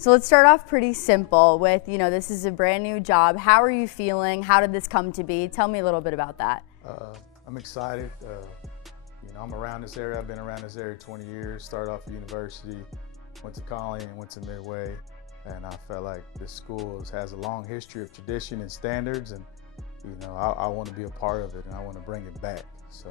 So let's start off pretty simple with, this is a brand new job. How are you feeling? How did this come to be? Tell me a little bit about that. I'm excited. I'm around this area. I've been around this area 20 years. Started off at university, went to Conley and went to Midway. And I felt like this school has a long history of tradition and standards. And, I want to be a part of it and I want to bring it back. So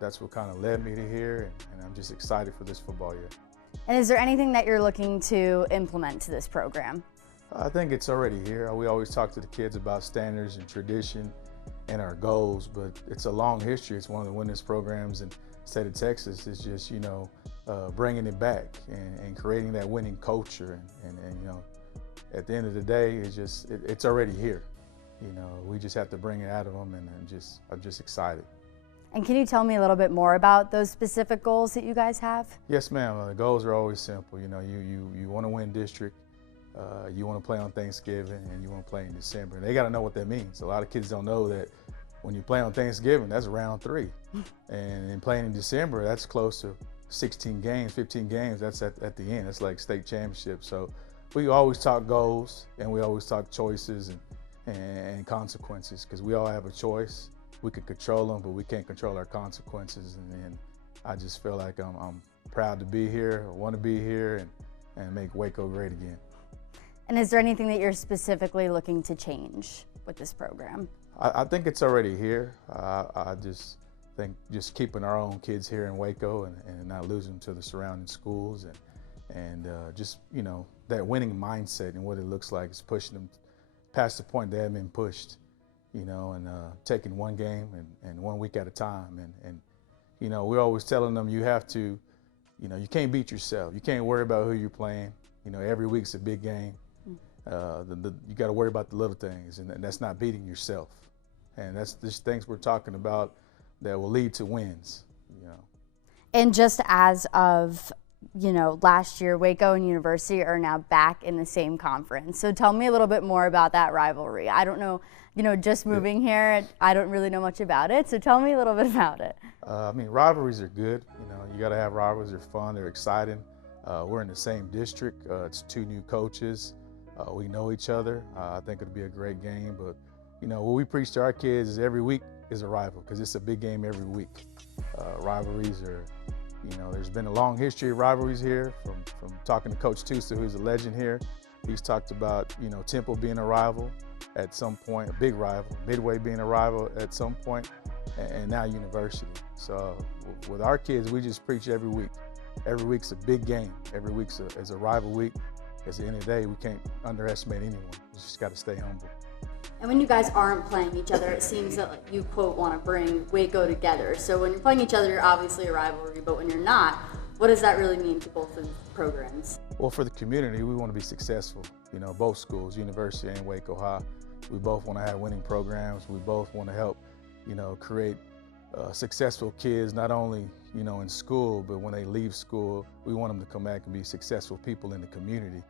that's what kind of led me to here. And I'm just excited for this football year. And is there anything that you're looking to implement to this program? I think it's already here. We always talk to the kids about standards and tradition and our goals, but it's a long history. It's one of the winningest programs in the state of Texas. It's just, bringing it back and creating that winning culture. And at the end of the day, it's already here. We just have to bring it out of them, and I'm just excited. And can you tell me a little bit more about those specific goals that you guys have? Yes, ma'am. The goals are always simple. You want to win district, you want to play on Thanksgiving, and you want to play in December. And they got to know what that means. A lot of kids don't know that when you play on Thanksgiving, that's round 3. And in playing in December, that's close to 16 games, 15 games. That's at the end. It's like state championship. So we always talk goals, and we always talk choices and consequences, because we all have a choice. We can control them, but we can't control our consequences. And I just feel like I'm proud to be here. I want to be here and make Waco great again. And is there anything that you're specifically looking to change with this program? I think it's already here. I just think just keeping our own kids here in Waco and not losing them to the surrounding schools and just, that winning mindset and what it looks like is pushing them past the point they haven't been pushed. And taking one game and 1 week at a time. And we're always telling them you have to, you can't beat yourself. You can't worry about who you're playing. Every week's a big game. You got to worry about the little things, and that's not beating yourself. And that's just things we're talking about that will lead to wins. And just as of last year, Waco and University are now back in the same conference. So tell me a little bit more about that rivalry. I don't know, just moving here, I don't really know much about it. So tell me a little bit about it. Rivalries are good. You got to have rivalries. They're fun. They're exciting. We're in the same district. It's 2 new coaches. We know each other. I think it'll be a great game. But, what we preach to our kids is every week is a rival, because it's a big game every week. Rivalries are, there's been a long history of rivalries here from talking to Coach Tusa, who's a legend here. He's talked about, Temple being a rival at some point, a big rival, Midway being a rival at some point, and now University. So with our kids, we just preach every week. Every week's a big game. Every week's is a rival week. At the end of the day, we can't underestimate anyone. We just got to stay humble. And when you guys aren't playing each other, it seems that you, quote, want to bring Waco together. So when you're playing each other, you're obviously a rivalry, but when you're not, what does that really mean to both of the programs? Well, for the community, we want to be successful. Both schools, University and Waco High, we both want to have winning programs. We both want to help, create successful kids, not only, in school, but when they leave school, we want them to come back and be successful people in the community.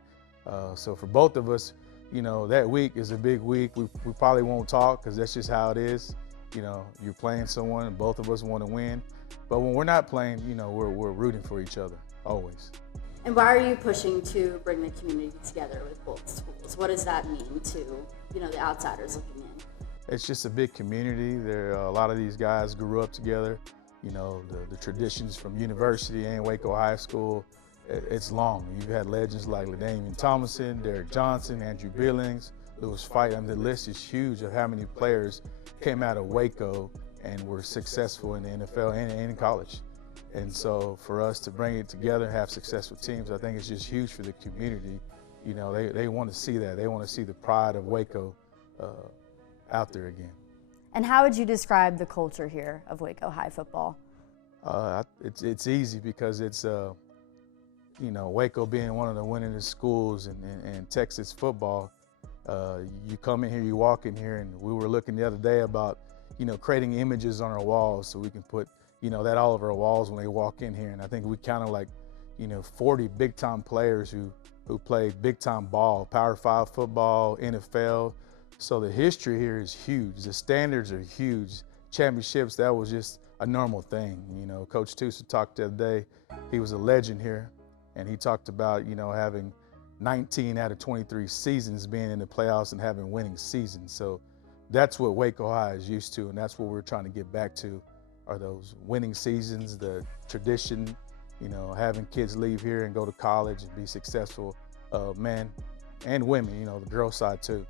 So for both of us, that week is a big week. We probably won't talk, because that's just how it is. You're playing someone and both of us want to win. But when we're not playing, we're rooting for each other, always. And why are you pushing to bring the community together with both schools? What does that mean to, the outsiders looking in? It's just a big community. A lot of these guys grew up together. The traditions from University and Waco High School, it's long. You've had legends like LaDainian Thomason, Derek Johnson, Andrew Billings, Lewis Fight. The list is huge of how many players came out of Waco and were successful in the NFL and in college. And so for us to bring it together and have successful teams, I think it's just huge for the community. They want to see that. They want to see the pride of Waco out there again. And how would you describe the culture here of Waco High football? It's easy, because it's, Waco being one of the winningest schools in Texas football. You come in here, you walk in here, and we were looking the other day about, creating images on our walls so we can put, that all over our walls when they walk in here. And I think we counted like, 40 big-time players who played big-time ball, Power 5 football, NFL. So the history here is huge. The standards are huge. Championships, that was just a normal thing. Coach Tusa talked the other day. He was a legend here, and he talked about, having, 19 out of 23 seasons being in the playoffs and having winning seasons. So that's what Waco High is used to, and that's what we're trying to get back to, are those winning seasons, the tradition, you know, having kids leave here and go to college and be successful, men and women, you know, the girl side too.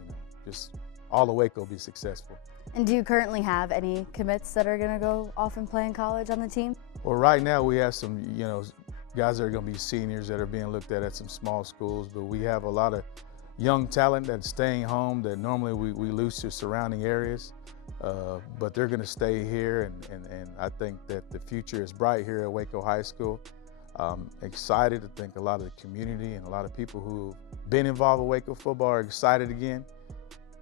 You know, just all of Waco be successful. And do you currently have any commits that are going to go off and play in college on the team? Well, right now we have some, you know, guys that are going to be seniors that are being looked at some small schools, but we have a lot of young talent that's staying home that normally we lose to surrounding areas, but they're going to stay here, and I think that the future is bright here at Waco High School. I'm excited. I think a lot of the community and a lot of people who've been involved with Waco football are excited again,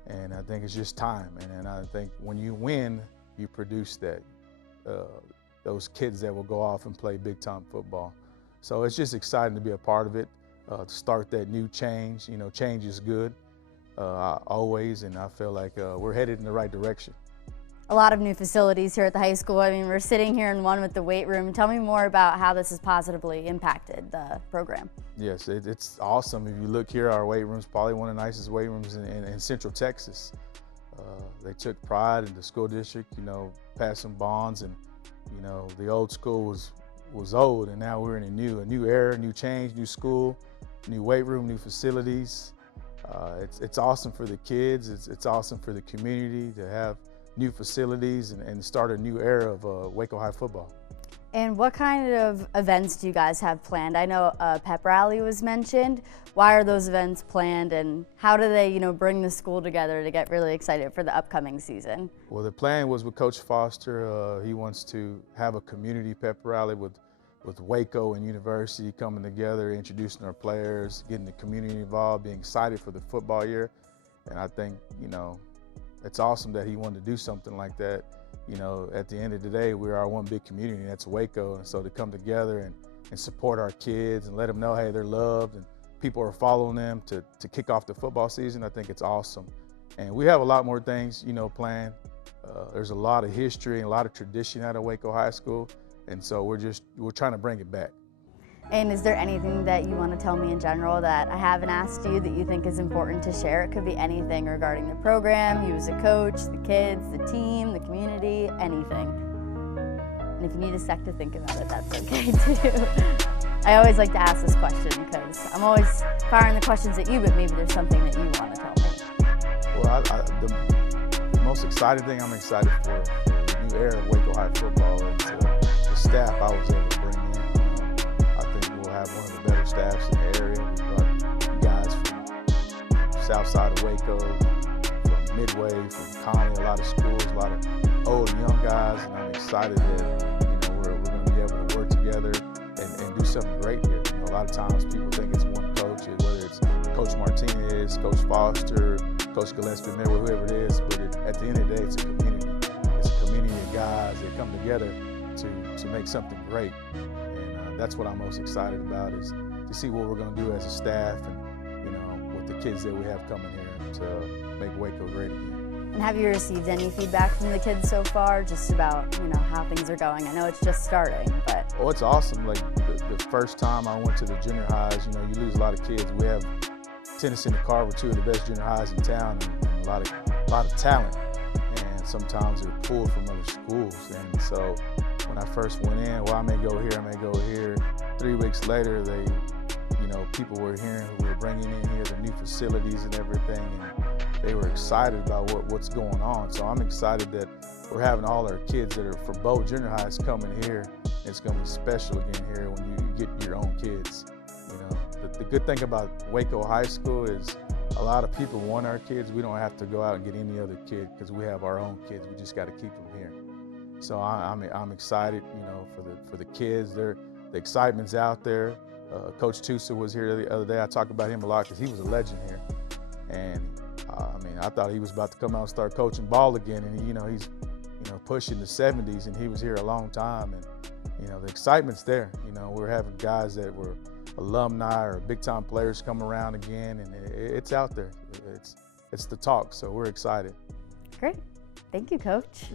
and I think it's just time. And I think when you win, you produce that, those kids that will go off and play big-time football. So it's just exciting to be a part of it, to start that new change. You know, change is good, always, and I feel like we're headed in the right direction. A lot of new facilities here at the high school. I mean, we're sitting here in one with the weight room. Tell me more about how this has positively impacted the program. Yes, it's awesome. If you look here, our weight room's probably one of the nicest weight rooms in Central Texas. They took pride in the school district, you know, passing bonds, and, you know, the old school was old, and now we're in a new era, new change, new school, new weight room, new facilities. It's awesome for the kids. It's awesome for the community to have new facilities and start a new era of Waco High football. And what kind of events do you guys have planned? I know a pep rally was mentioned. Why are those events planned, and how do they, you know, bring the school together to get really excited for the upcoming season? Well, the plan was with Coach Foster. He wants to have a community pep rally with Waco and University coming together, introducing our players, getting the community involved, being excited for the football year. And I think, you know, it's awesome that he wanted to do something like that. You know, at the end of the day, we are one big community, and that's Waco. And so to come together and support our kids and let them know, hey, they're loved and people are following them to kick off the football season, I think it's awesome. And we have a lot more things, you know, planned. There's a lot of history and a lot of tradition out of Waco High School. And so we're trying to bring it back. And is there anything that you want to tell me in general that I haven't asked you that you think is important to share? It could be anything regarding the program, you as a coach, the kids, the team, the community, anything. And if you need a sec to think about it, that's okay too. I always like to ask this question because I'm always firing the questions at you, but maybe there's something that you want to tell me. Well, the most exciting thing I'm excited for the new era of Waco High football is the staff I was able to bring in. I think we'll have one of the better staffs in the area. We brought guys from south side of Waco, from Midway, from Conley, a lot of schools, a lot of old and young guys, and I'm excited that, you know, we're going to be able to work together and do something great here. You know, a lot of times people think it's one coach, whether it's Coach Martinez, Coach Foster, Coach Gillespie, whoever it is, but at the end of the day, it's a community. It's a community of guys that come together to make something great. And that's what I'm most excited about, is to see what we're going to do as a staff and, you know, with the kids that we have coming here to make Waco great again. And have you received any feedback from the kids so far, just about, you know, how things are going? I know it's just starting, but. Oh, it's awesome. Like the first time I went to the junior highs, you know, you lose a lot of kids. We have Tennessee and Carver, two of the best junior highs in town, and a lot of talent. And sometimes they're pulled from other schools. And so when I first went in, well, I may go here, I may go here. 3 weeks later, you know, people were hearing who were bringing in here the new facilities and everything, and they were excited about what's going on. So I'm excited that we're having all our kids that are from both junior highs coming here. It's going to be special again here when you get your own kids. You know, the good thing about Waco High School is a lot of people want our kids. We don't have to go out and get any other kid because we have our own kids. We just got to keep them here. So I'm excited, you know, for the kids. The excitement's out there. Coach Tusa was here the other day. I talk about him a lot because he was a legend here. And I mean, I thought he was about to come out and start coaching ball again. And you know, he's, you know, pushing the 70s, and he was here a long time. And you know, the excitement's there. You know, we're having guys that were alumni or big-time players come around again, and it's out there. It's the talk. So we're excited. Great. Thank you, Coach.